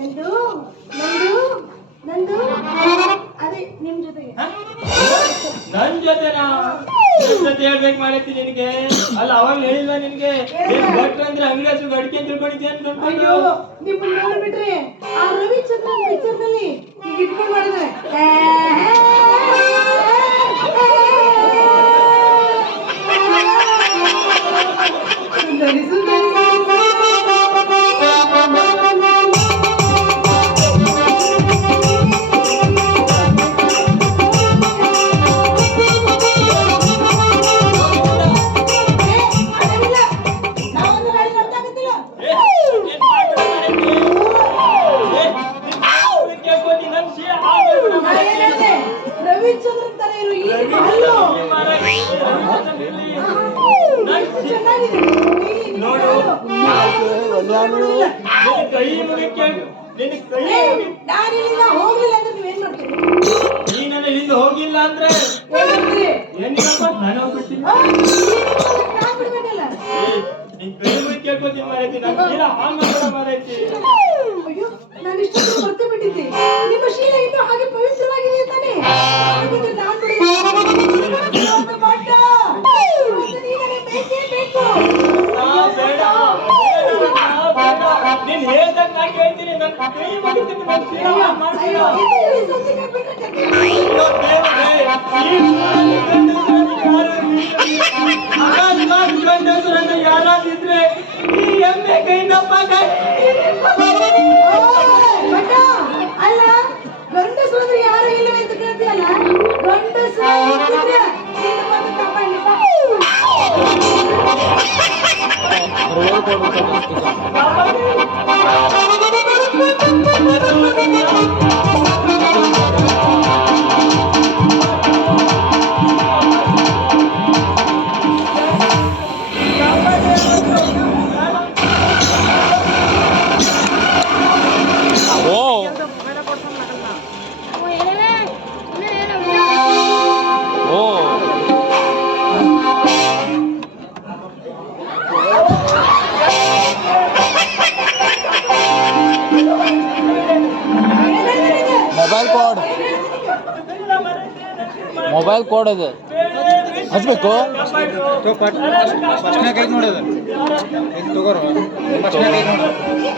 ನಂದು ನಂದು ನಂದು ಅದೇ ನಿಮ್ ಜೊತೆಗೆ ನನ್ ಜೊತೆನಾ ಜೊತೆ ಹೇಳ್ಬೇಕು ಮಾಡೈತಿ ನಿನಗೆ ಅಲ್ಲ ಅವಾಗ ಹೇಳಿಲ್ಲ ನಿನಗೆ ಭಟ್ರು ಅಂದ್ರೆ ಅಂಗಡಿ ಹಸು ಅಡಿಕೆ ಅಂತ ತಿಳ್ಕೊಂಡಿದ್ದೆ ಅಂತ ಅಯ್ಯೋ ನಿಮ್ಮನ್ನ ನೋಡ್ಬಿಟ್ರೆ ಆ ರವಿಚಂದ್ರನ್ ಪಿಕ್ಚರ್ನಲ್ಲಿ ಈಗ ಇಟ್ಕೊಂಡು ಮಾಡಿದ್ರೆ ಸುಂದರಿ ಸುಂದರಿ ರವಿಚಂದ್ರನ್ ತರ ಇರು ಈ ಹಲ್ಲು ನಾನಿಲ್ಲಿಂದ ಹೋಗ್ಲಿಲ್ಲ ಅಂದ್ರೆ ನೀವೇನ್ ಮಾಡ್ತೀರಿ? ನೀನನ್ನ ಇಲ್ಲಿಂದ ಹೋಗಿಲ್ಲ ಅಂದ್ರೆ ಏನಿಲ್ಲಪ್ಪ ನಾನು ಹೋಗ್ಬಿಡ್ತೀನಿ ನಾನ್ ಬಿಡ್ಬೇಕಲ್ಲ. ನಿನ್ ಕೈ ಮುಗಿ ಕೇಳ್ಕೊತೀನಿ ಮಾರೈತಿ ನನ್ನ ಶೀಲ ಹಾಳು ಮಾಡ್ಬೇಡ ಮಾರೈತಿ ಅಯ್ಯೋ ನಾನು ಇಷ್ಟೊಂದು ಮರ್ತೆ ಬಿಟ್ಟಿದ್ದೆ ನಿಮ್ಮ ಶೀಲ ಇನ್ನೂ ಹಾಗೆ ಪವಿತ್ರವಾಗಿದೆ ತಾನೆ ಹಾಗಿದ್ರೆ ನಾನ್ ಬಿಡ್ಬೇಕು ಬಡ್ಡ ನೀ ನನಗೆ ಬೇಕೇ ಬೇಕು ಬೇಡ ನೀನ್ ಹೇಳ್ದಂಗ ನಾ ಕೇಳ್ತೀನಿ ನನ್ನ ಕೈ ಮುಗಿತೀನಿ ನನ್ನ ಶೀಲ ಹಾಳು ಮಾಡ್ಬೇಡ ಗಂಡಸರನ್ನ ಯಾರಾದಿದ್ರೆ ಈ ಎಮ್ಮೆ ಕೈನಪ್ಪ ಅಲ್ಲ ಗಂಡಸರು ಅಂದ್ರೆ ಯಾರು ಇಲ್ಲವೇ ಅಂತ ಕೇಳ್ತೀಯಲ್ಲ ಗಂಡಸರು ಮೊಬೈಲ್ ಕೋಡ್ ಅದು ಹಚ್ಬೇಕು ಫಸ್ಟ್ನಾಗ ಐತೆ ನೋಡೋದು ತಗೋರು ಫಸ್ಟ್ನಾಗ ಐತೆ ನೋಡೋದು